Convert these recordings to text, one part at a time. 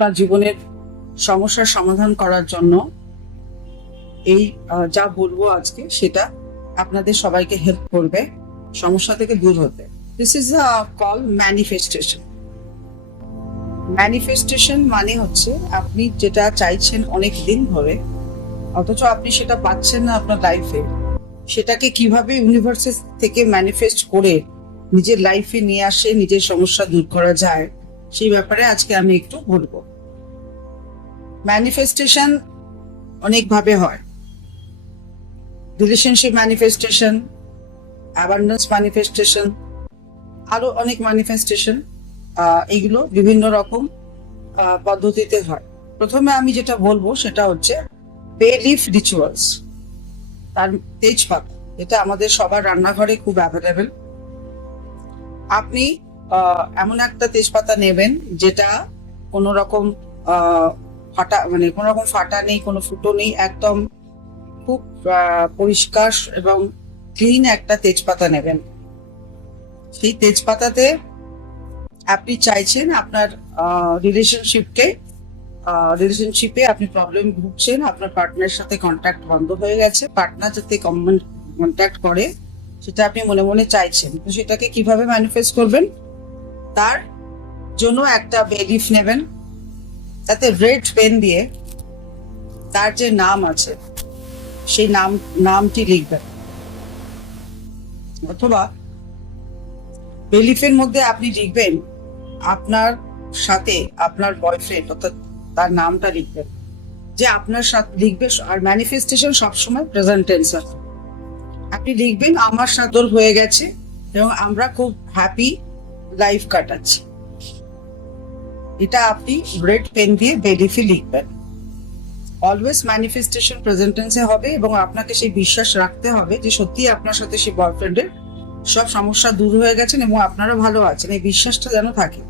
আপনার জীবনের সমস্যার সমাধান করার জন্য এই যা বলবো আজকে সেটা আপনাদের সবাইকে হেল্প করবে সমস্যা থেকে দূর হতে। This is call manifestation. Manifestation মানে হচ্ছে আপনি যেটা চাইছেন অনেক দিন ধরে, অথচ আপনি সেটা পাচ্ছেন না আপনার লাইফে, সেটাকে কিভাবে ইউনিভার্সেস থেকে ম্যানিফেস্ট করে নিজের লাইফে নিয়ে আসে নিজের সমস্যা দূর করা যায়, সেই ব্যাপারে আজকে আমি একটু বলবো। ম্যানিফেস্টেশন অনেকভাবে হয়। রিলেশনশিপ ম্যানিফেস্টেশন, অ্যাবান্ডেন্স ম্যানিফেস্টেশন, আরো অনেক ম্যানিফেস্টেশন। এগুলো বিভিন্ন রকম পদ্ধতিতে হয়। প্রথমে আমি যেটা বলবো সেটা হচ্ছে বে লিফ রিচুয়ালস। তার তেজপাতা, এটা আমাদের সবার রান্নাঘরে খুব অ্যাভেলেবেল। আপনি এমন একটা তেজপাতা নেবেন যেটা কোনো রকম ফাটা, মানে কোনো রকম ফাটা নেই, কোনো ফুটো নেই, একদম খুব পরিষ্কার এবং ক্লিন একটা তেজপাতা নেবেন। সেই তেজপাতাতে আপনি চাইছেন আপনার রিলেশনশিপে আপনি প্রবলেম ভুগছেন, আপনার পার্টনারের সাথে কন্ট্যাক্ট বন্ধ হয়ে গেছে, পার্টনার যাতে কন্ট্যাক্ট করে সেটা আপনি মনে মনে চাইছেন। তো সেটাকে কিভাবে ম্যানিফেস্ট করবেন? তার জন্য একটা বে লিফ নেবেন, তাতে রেড পেন দিয়ে তার যে নাম আছে সেই নামটি লিখবেন, অথবা বে লিফের মধ্যে আপনি লিখবেন আপনার সাথে আপনার বয়ফ্রেন্ড, অর্থাৎ তার নামটা লিখবেন, যে আপনার সাথে লিখবে। আর ম্যানিফেস্টেশন সবসময় প্রেজেন্ট টেন্স। আপনি লিখবেন আমার সাথে ওর হয়ে গেছে এবং আমরা খুব হ্যাপি লাইফ কাটাচ্ছি। এটা আপনি রেড পেন দিয়ে বে লিফে লিখবেন। অলওয়েজ ম্যানিফেস্টেশন প্রেজেন্ট টেন্সে হবে এবং আপনাকে সেই বিশ্বাস রাখতে হবে যে সত্যি আপনার সাথে সেই বয়ফ্রেন্ডের সব সমস্যা দূর হয়ে গেছেন এবং আপনারা ভালো আছেন, এই বিশ্বাসটা যেন থাকে।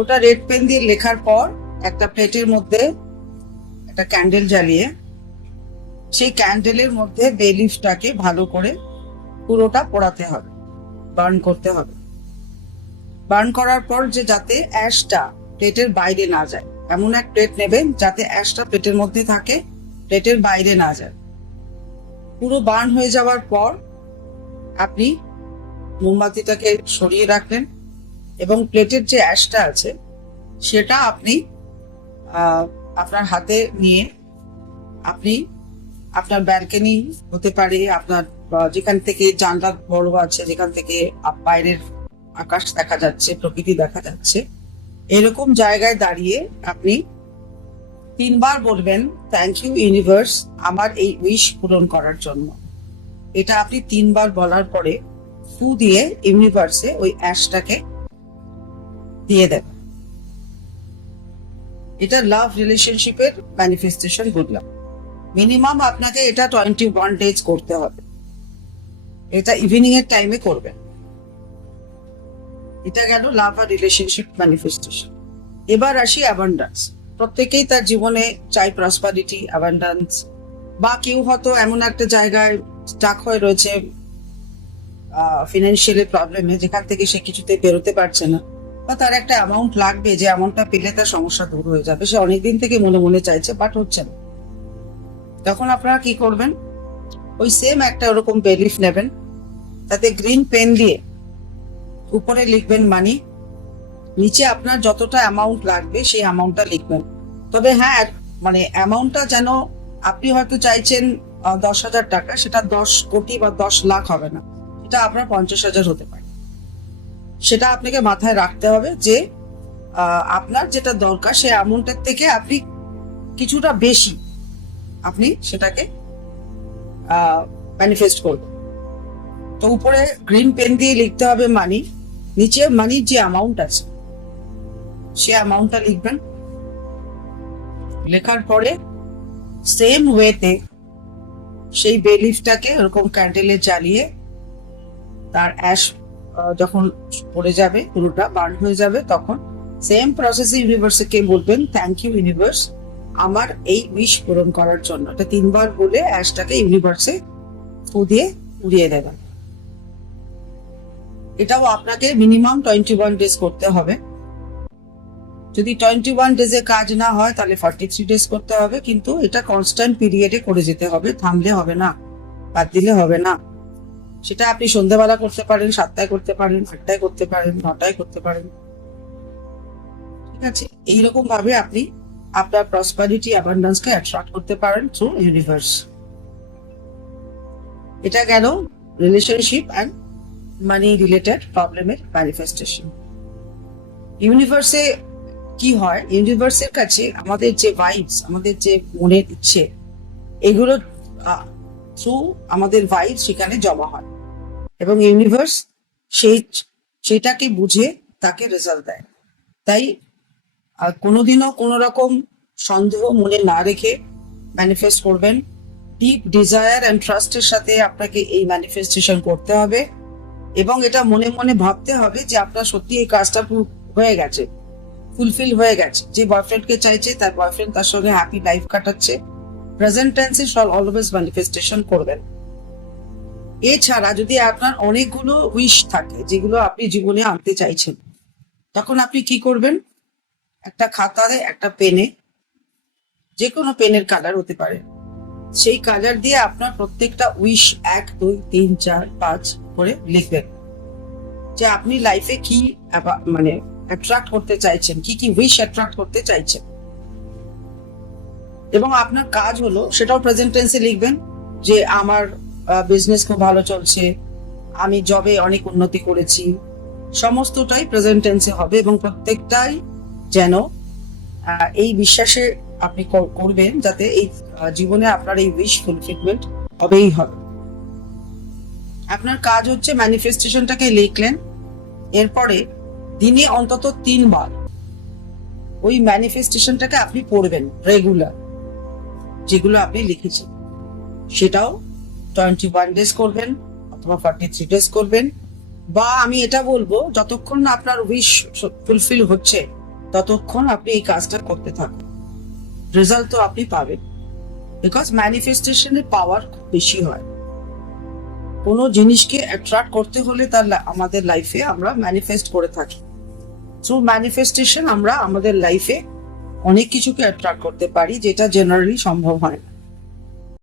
ওটা রেড পেন দিয়ে লেখার পর একটা প্লেটের মধ্যে একটা ক্যান্ডেল জ্বালিয়ে সেই ক্যান্ডেলের মধ্যে বে লিফটাকে ভালো করে পুরোটা পোড়াতে হবে, বার্ন করতে হবে। বার্ন করার পর যে যাতে অ্যাশটা প্লেটের বাইরে না যায়, এমন এক প্লেট নেবেন যাতে অ্যাশটা প্লেটের মধ্যে থাকে, প্লেটের বাইরে না যায়। পুরো বার্ন হয়ে যাওয়ার পর আপনি মোমবাতিটাকে সরিয়ে রাখলেন এবং প্লেটের যে অ্যাশটা আছে সেটা আপনি আপনার হাতে নিয়ে আপনি আপনার ব্যালকনি হতে পারে, আপনার যেখান থেকে জানলা বড় আছে, যেখান থেকে বাইরের আকাশ দেখা যাচ্ছে, প্রকৃতি দেখা যাচ্ছে, এরকম জায়গায় দাঁড়িয়ে আপনি 3 বার বলবেন থ্যাংক ইউ ইউনিভার্স আমার এই উইশ পূরণ করার জন্য। এটা আপনি 3 বার বলার পরে ফু দিয়ে ইউনিভার্সে ওই অ্যাশটাকে দিয়ে দেবেন। এটা লাভ রিলেশনশিপের ম্যানিফেস্টেশন বললাম। মিনিমাম আপনাকে এটা 21 ডেজ করতে হবে। এটা ইভিনিং এর টাইমে করবেন। এটা গেল লাভ আর রিলেশনশিপ ম্যানিফেস্টেশন। এবার আসি অ্যাবান্ডেন্স। প্রত্যেকেই তার জীবনে চাই প্রসপারিটি, অ্যাবান্ডেন্স, বা কেউ হয়তো এমন একটা জায়গায় স্টাক হয়ে রয়েছে ফিনান্সিয়ালি প্রবলেমে, যেখান থেকে সে কিছুতে বেরোতে পারছে না, বা তার একটা অ্যামাউন্ট লাগবে যে অ্যামাউন্টটা পেলে তার সমস্যা দূর হয়ে যাবে, সে অনেকদিন থেকে মনে মনে চাইছে বাট হচ্ছে না। তখন আপনারা কি করবেন? ওই সেম একটা ওরকম বে লিফ নেবেন, তাতে গ্রিন পেন দিয়ে উপরে লিখবেন মানি, নিচে আপনার যতটা অ্যামাউন্ট লাগবে সেই অ্যামাউন্টটা লিখবেন। তবে হ্যাঁ, মানে অ্যামাউন্টটা যেন আপনি হয়তো চাইছেন 10,000 টাকা, সেটা 10 কোটি বা 10 লাখ হবে না, এটা আপনার 50,000 হতে পারে। সেটা আপনাকে মাথায় রাখতে হবে যে আপনার যেটা দরকার সেই অ্যামাউন্টের থেকে আপনি কিছুটা বেশি আপনি সেটাকে ম্যানিফেস্ট করবেন। তো উপরে গ্রিন পেন দিয়ে লিখতে হবে মানি, নিচে মানির যে অ্যামাউন্ট আছে সে অ্যামাউন্টটা লিখবেন। লেখার পরে সেম ওয়েতে সেই বে লিফটাকে ওরকম ক্যান্ডেলে জ্বালিয়ে তার অ্যাশ যখন পড়ে যাবে, পুরোটা বার্ন হয়ে যাবে, তখন সেম প্রসেসে ইউনিভার্সকে বলবেন থ্যাংক ইউ ইউনিভার্স আমার এই উইশ পূরণ করার জন্য। এটা 3 বার বলে অ্যাশটাকে ইউনিভার্সে ফু দিয়ে উড়িয়ে দেবেন। এটাও আপনাকে মিনিমাম 21 ডেজ করতে হবে। যদি 21 ডেজে কাজ না হয় তাহলে 43 ডেজ করতে হবে, কিন্তু এটা কনস্ট্যান্ট পিরিয়ডে করে যেতে হবে, থামলে হবে না, বাদ দিলে হবে না। সেটা আপনি সন্ধ্যাবেলা করতে পারেন, 7টায় করতে পারেন, 8টায় করতে পারেন, 9টায় করতে পারেন, ঠিক আছে? এইরকম ভাবে আপনি আপনার প্রসপারিটি অ্যাবান্ডেন্সকে অ্যাট্রাক্ট করতে পারেন থ্রু ইউনিভার্স। এটা গেল রিলেশনশিপ অ্যান্ড মানি রিলেটেড প্রবলেমের ম্যানিফেস্টেশন। ইউনিভার্সে কি হয়, ইউনিভার্সের কাছে আমাদের যে ভাইবস, আমাদের যে মনের ইচ্ছে, এগুলো থ্রু আমাদের ভাইবস সেখানে জমা হয় এবং ইউনিভার্স সেটাকে বুঝে তাকে রেজাল্ট দেয়। তাই কোনোদিনও কোনো রকম সন্দেহ মনে না রেখে ম্যানিফেস্ট করবেন। ডিপ ডিজায়ার অ্যান্ড ট্রাস্টের সাথে আপনাকে এই ম্যানিফেস্টেশন করতে হবে এবং এটা মনে মনে ভাবতে হবে যে আপনার সত্যি এই কাজটা হয়ে গেছে, ফুলফিল হয়ে গেছে। যে বয়ফ্রেন্ডকে চাইছে তার বয়ফ্রেন্ড তার সঙ্গে হ্যাপি লাইফ কাটাচ্ছে। প্রেজেন্ট টেন্সে অলওয়েজ ম্যানিফেস্টেশন করবেন। এছাড়া যদি আপনার অনেকগুলো উইশ থাকে যেগুলো আপনি জীবনে আনতে চাইছেন, তখন আপনি কি করবেন, একটা খাতায় একটা পেনে, যে কোনো পেনের কালার হতে পারে, সেই কালার দিয়ে আপনার প্রত্যেকটা উইশ 1, 2, 3, 4, 5 করে লিখবেন যে আপনি লাইফে কি মানে অ্যাট্রাক্ট করতে চাইছেন, কি কি উইশ অ্যাট্রাক্ট করতে চাইছেন। এবং আপনার কাজ হলো সেটাও প্রেজেন্ট টেন্সে লিখবেন যে আমার বিজনেস খুব ভালো চলছে, আমি জবে অনেক উন্নতি করেছি, সমস্তটাই প্রেজেন্ট টেন্সে হবে এবং প্রত্যেকটাই যেন এই বিশ্বাসে আপনি করবেন যাতে এই জীবনে আপনার এই উইশ ফুলফিলমেন্ট হবেই হবে। আপনার কাজ হচ্ছে ম্যানিফেস্টেশনটাকে লিখলেন, এরপরে দিনে অন্তত 3 বার ওই ম্যানিফেস্টেশনটাকে আপনি পড়বেন রেগুলার, যেগুলো আপনি লিখেছেন। সেটাও 21 ডেজ করবেন অথবা 43 ডেজ করবেন, বা আমি এটা বলবো যতক্ষণ না আপনার উইশ ফুলফিল হচ্ছে ততক্ষণ আপনি এই কাজটা করতে থাকুন, রেজাল্ট তো আপনি পাবেন। বিকজ ম্যানিফেস্টেশনের পাওয়ার খুব বেশি হয়। কোনো জিনিসকে অ্যাট্রাক্ট করতে হলে তার আমাদের লাইফে আমরা ম্যানিফেস্ট করে থাকি। থ্রু ম্যানিফেস্টেশন আমরা আমাদের লাইফে অনেক কিছুকে অ্যাট্রাক্ট করতে পারি, যেটা জেনারেলি সম্ভব হয় না।